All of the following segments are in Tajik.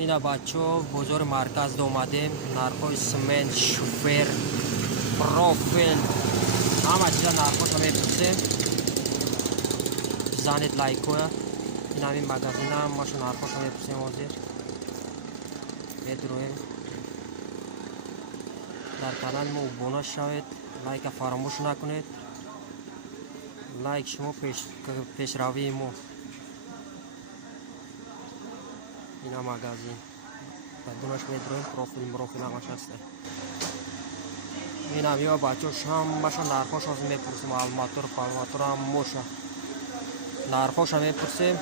اینا بچه‌ها بازار مرکز اومدیم. نرخ‌های سمنت، شوفر، پروفیل همه چیزا نرخ‌هاش میپرسیم. بزنید لایک. این همین مغازین هم ماشو نرخ‌هاش میپرسیم. حاضر بدرویم در کانال ما ابونه شوید. لایک فراموش نکنید. لایک شما پیشروی ما. اینا مغازین بدونش میدرویم. پروفیل همش هسته. این هم یا بچه شام باشن نرخوش از میپرسیم. الماتور هم موشه نرخوش هم میپرسیم.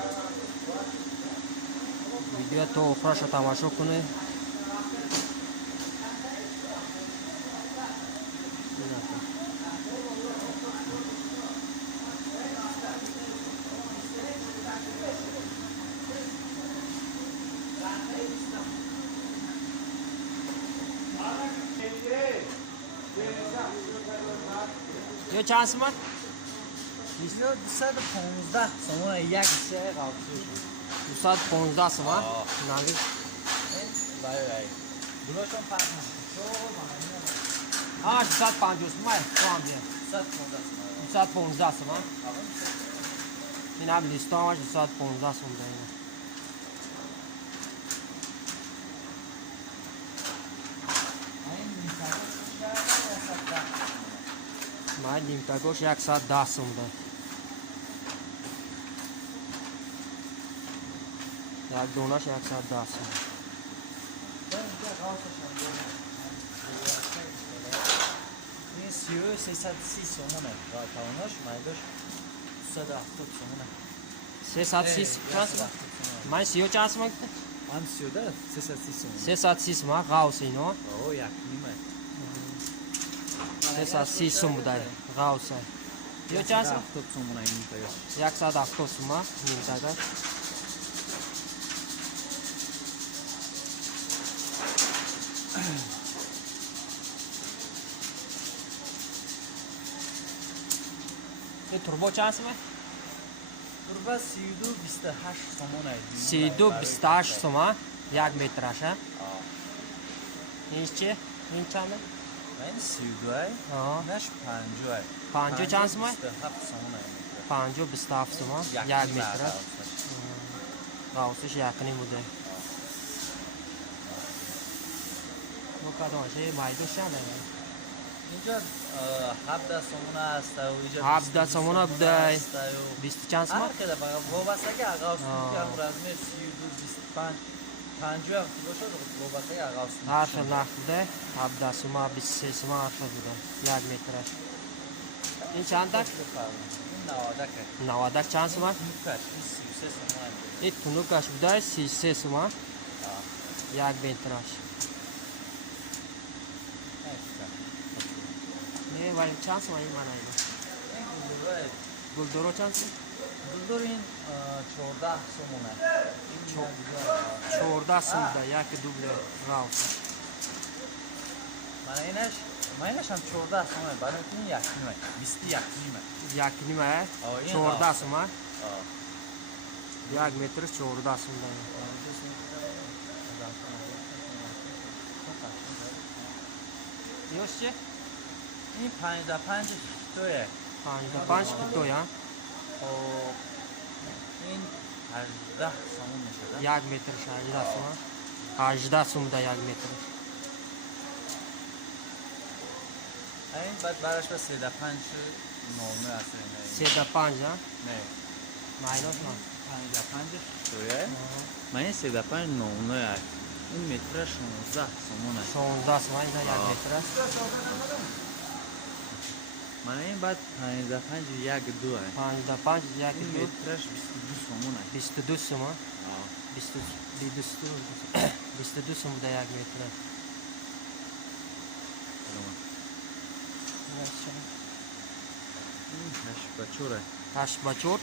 ویدیو تو اخراش تماشا کنه. یا چند سمت؟ 215 سومون یک سه قابلش 215 سمت؟ نوی بله دلاشون پس ها 250 سمت توام بیا 215 سمت این هم لیست همش 215 سمت داریم. ما نیمتگوش 110 سمت داریم. یک دونش 110 سمت. این 330 سومونه کانونش مایداش 270 سومونه 330 چند سمت؟ من 30 چند سمت؟ من 30 330 سومونه 330 سمت غوث اینا اوه یک نیمه 330 سمت داریم غوث یا چند سمت؟ 170 سومونه این نیمه 170 سمت نیمتگش. این توربو چند سمت؟ توربو 32 28 سومونه 32 28 سمت یک مترشه. این چی؟ این چنده؟ این 32 نش 50 50 چند سمت؟ 27 سومونه 50 27 سمت یک متر. غوثش یک نیم بوده. مقدمش مایدوش چنده؟ اینجا 17 سومونه است و اینجا 17 سومونه بوده. 20 چند سمت؟ هر کده فقط وابسته که آغاز میگم رزمه 32 25 50 باشه وابسته که آغاز هر شد نخ بوده. 17 سمت 23 سمت هر شد بوده یک مترش. این چند دک؟ این 90 90 چند سمت؟ نوکش 33 سومونه این تونوکش بوده 33 سمت یک مترش. نه ولی چند سمت این منه اینا؟ گلدورو چند سمت؟ گلدور این 14 سومونه 14 سمت ده یک دوبل غوث. من اینش هم 14 سومونه برای این یک نیمه 21 نیمه یک نیمه 14 سمت یک متر 14 سمت ده. یوش چه؟ این 55 تویه 55 تو یا؟ این 18 سومون میشه یک متر 18 سمت 18 سمت ده یک متر. این بعد براش به 35 نامه هست 35 ها؟ نه مایناش نه 55 تویه من این 35 نامه هست این متر 16 سومونه 16 سمت این یک متر است. من این بعد 55 یک دو هست 55 یک این دو مترش 22 سومونه 22 سمت 22 سمت ده یک متر. این 8 بچوره 8 بچور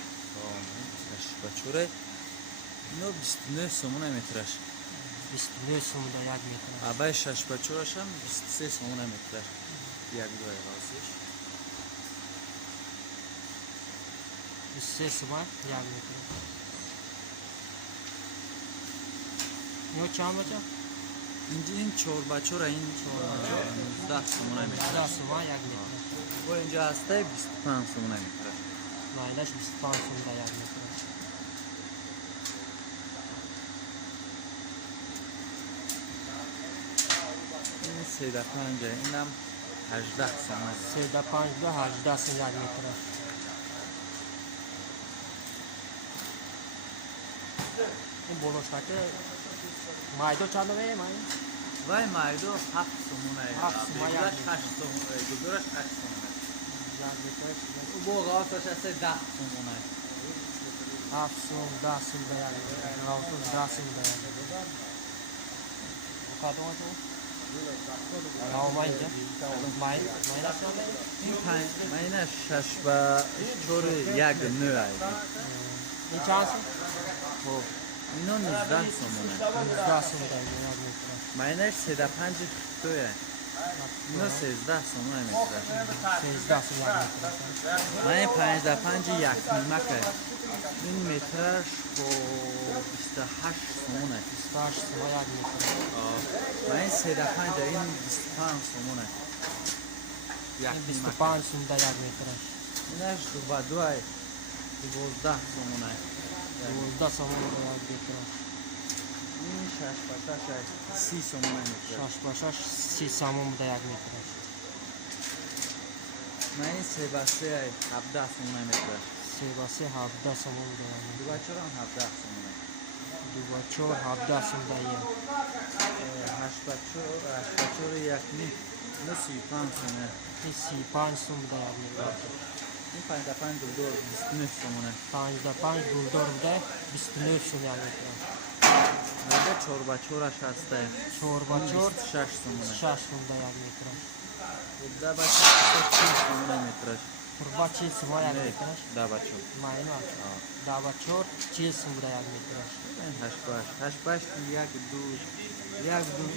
8 بچوره اینو 29 سومونه مترش 29 سمت ده یک متر. ابای 6 بچورش هم 23 سومونه متر یک دو راسش 23 سمت یک متر. یا چند بچه؟ اینجا این چورباچور این 19 سومونه میتره 10 سومه یک متر. و اینجا هسته 25 سومونه میتره نه اینش 25 سومه یک متر. این 35 اینم 18 سومونه 35 به 18 سومه یک متر. این بلوشتکه مایدو چند میه مای؟ وای مایدو 7 سومونه 7 سومه یک گلدورش متر. 8 سومونه گلدورش 8 سومونه یک مترش او بوغاتش هسته 10 سومونه 7 سوم 10 سوم به یک متر. راوتوش 10 سوم به یک متر. کدوم تو؟ راو مای اینجا؟ مای نشون میه؟ این ماینه 6 و 4 یک نو ای این چند سوم؟ خب اینا 19 سومونه 10 سوم به یک متر. ماینه 35 توی اینا 13 سومونه میتره 13 سوم یک متر. من 55 یک نیمکه این مترش با 28 سومونه 28 سوم یک متر. من 35 این 25 سومونه یک این نیمکه 25 سوم در یک مترش. اینش دو با دو ای 12 سومونه 12 سوم در یک مترش. این 6 و 6 30 سومونه میتره 6 با 6 30 سوم در یک مترش. من 3 با 3 ای 17 سومونه میتره 3 با 3 17 سوم در یک دو متر. با 4 هم 17 سومونه 2 با 4 17 سوم در یک. 8 با 4 یک نیم اینا 35 سومونه این 35 سوم در یک متر. این 55 دو 29 سومونه 55 گلدار بوده 29 سوم یک متر. اینجا 4 با 4 هسته 4 با 4 6 سومونه 6 سوم در یک متر. 10 با 4 سومونه میترش قربا 40 سوم یک مترش. 10 با 4 ماینا 10 با 4 40 سوم در یک مترش. 8 باش یک دو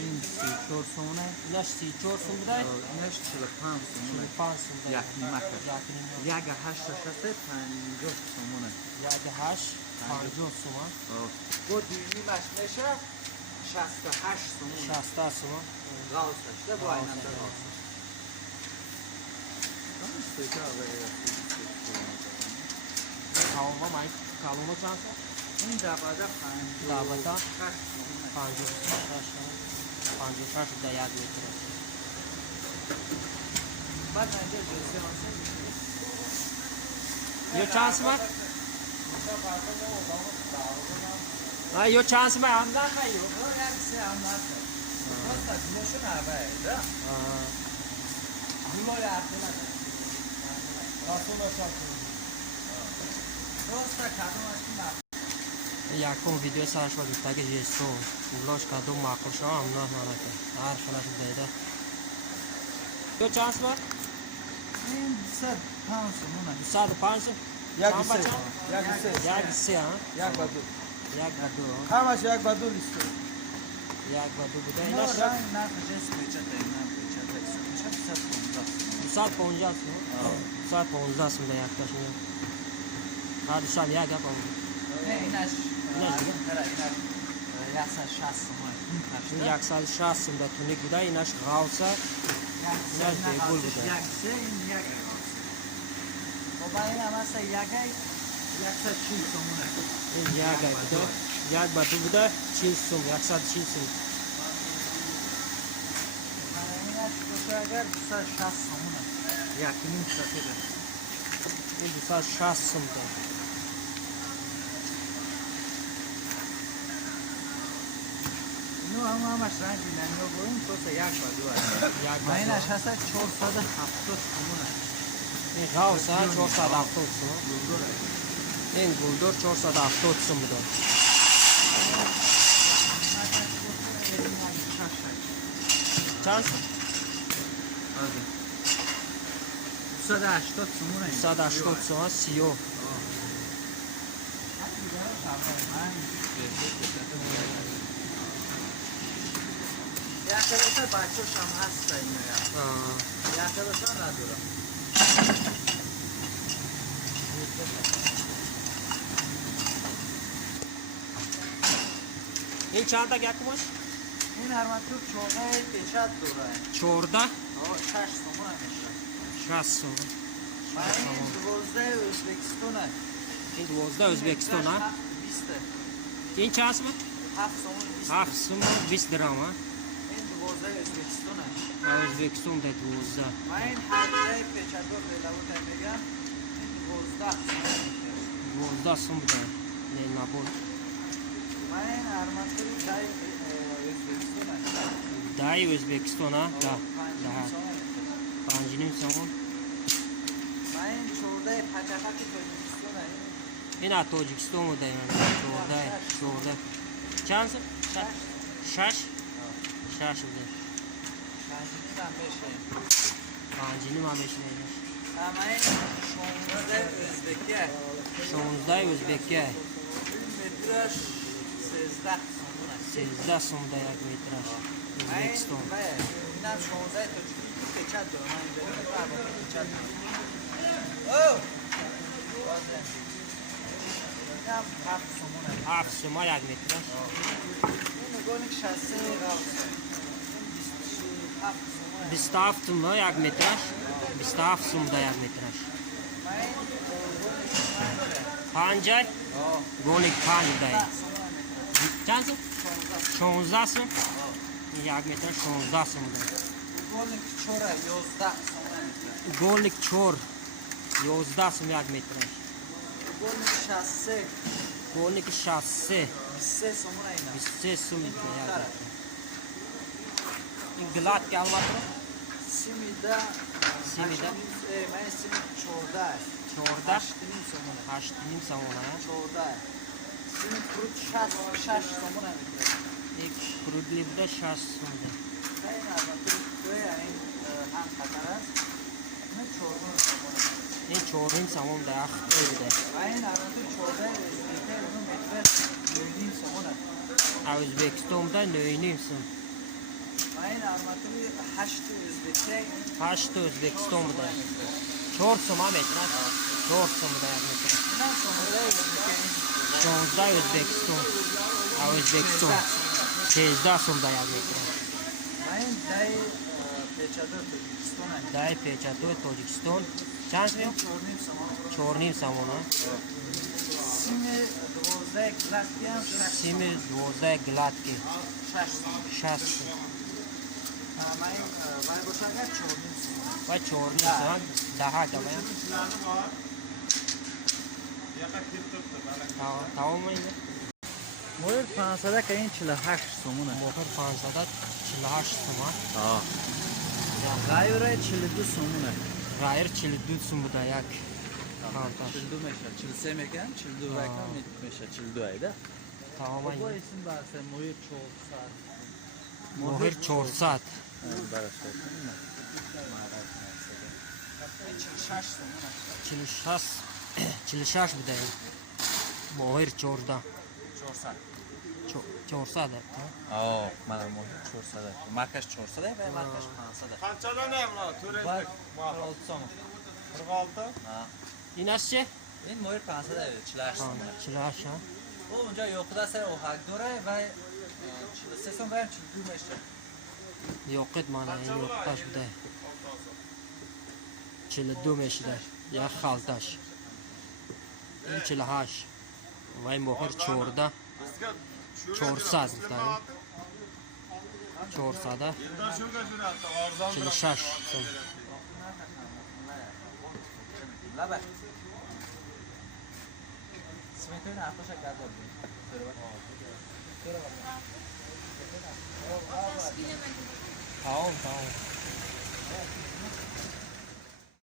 این 34 سومونه اینش 34 سوم بوده اینش 45 سومونه 5 سوم در یک نیمکه یک نیمه. یک 8 هسته 50 سومونه یک 8 50 سوم گو نیمش میشه 68 سومونه 60 سوم. غاوسش ده با اینم ده غاوسش کالوما مای کالوما چند سوم؟ این دباده 56 سومونه 56 در یک متر. بعد اینجا جلسه هستیم یو چند سوم؟ یو چند سوم هم نه خیلی. یکم ویدیو سرش و بیشتر که جستو اولاش کدوم مقوش ها هم نه مانکه هر خلاش دیده. یو چند سوم؟ این 105 سومونه 105 سوم؟ یک هم سه بچه؟ یک سه یک 3 ها؟ یک با دو یک و دو. همش یک با دو لیسته یک و دو بوده اینا اینش رنگ نقشش پیچته اینا پیچته میشه 150 سوم 115 سوم در یک تاشونه. هر شب یک هم نه اینش اینش اینش 160 سومونه این 160 سوم در تونیک بوده اینش غاوسه اینش بیگول بوده. یک سه این یک و با این هم هست یکی 140 سومونه این یک بوده یک با دو بوده 40 سوم 140 سوم. اینش باشه اگر 260 سومونه یک نیم سفیده این 260 سوم ده. اینو همش رنگ نمیو برون توسه یک با دو هست یک با اینش دو. هست 470 سومونه این غاوسه 470 سوم. این گلدور 470 سوم بوده. چند سوم؟ 280 سومونه 180 سوم 30. یک کلاسه بچه‌ش هم هست اینو یک کلاسه ندارم این چند تا گکمش؟ این هرمتوب چوغه پیشت دوره 14 6 سومون میشه 60 سوم. این 12 ازبکستانه این 12 ازبکستان ها. 20 این چند سوم؟ 7 سومون 20 7 سوم 20 درام ها. این 12 ازبکستانه ازبکستان ده 12. من این حجره پیچدور ریلوت میگم این 12 سومون میشه 12 سوم ده. نه نبود. من این هرمتوب دای ازبکستانه دای ازبکستان ها. ده. 5 نیم سوم. من این 14 پچقتی تاجیکستانه این از تاجیکستان بوده یعنی 14 چند سوم؟ 6 بوده. 5 نیم هم میشه. اما این 16 ازبکیه 16 ازبکیه مترش 13 سومونه 13 سوم ده یک مترش ازبکستان. اینم 16 تاجیکی پیچت داره من این بریم برمون پیچت داره او اینم 7 سومونه 7 سوم یک مترش. این نگاه 60 غوصه 27 سوم یک مترش. 27 سوم ده یک مترش. پنجه گونیک 5 ده چند سوم؟ 16 سوم. یک متر 16 سوم ده. گولنک چوره 11 سومونه گونیک 4 11 سوم یک مترش. گولنک 63 گونیک 63 23 سومونه اینا 23 سوم ده یک متر. این گلات که آمد رو؟ سیمیده سیمیده؟ من سیمید 14 14 8 نیم سومونه 8 نیم سومونه 14 سیمید کرود 6 سومونه میگیره یک کرودلی بوده 60 سوم ده. این البته توی این هم خطر است این 14 سومونه این 4 نیم سوم ده اخته بوده. و این البته 14 ازبکه اونو متر 9 نیم سومونه ازبکستان بوده 9 نیم سوم. و این البته 8 ازبکه 8 ازبکستان بوده 4 سوم هم مترش 4 سوم ده یک متر. این هم سومونه ازبکه 16 ازبکستان ازبکستان 16 سوم ده یک متر. و این دای پیچدار تاجیکستانه دای پیچتو تاجیکستان چند سوم؟ 4 نیم سومونه. سیم 12 گلاتکی هم 6 سیم 12 گلاتکی 6 60 سوم. من این وای باشه اگر 4 نیم سومونه و 4 نیم سوم 10 دوایم. تمام اینه. مویر 500 که این 48 سومونه موخر 548 سوم. غایره 42 سومونه غایر 42 سوم بوده یک کانتاش. 42 میشه 43 میگن 42 رقم میشه 42 ایده تمام با اینه. اسم بحث مویر 400 موخر 400 براش کنیم 46 سومونه 46 بوده این. موخر 14 400 400 آه منم مویر 400 مارکش 400 و مارکش 500 Qanchadan emla? Turizm. باید 46 46. این از چه؟ این مویر 500 48 سومونه 48 ها. او اونجا یوقدا سر اوهک دوره و 43 سوم برم 42 میشه یوقت مانه این یوقتاش بوده 42 میشه یک خالتاش. این 48 و این موخر 14 400 بوده 400 46 سوم. لبه سمیتوی نرخوش اگر داریم تمام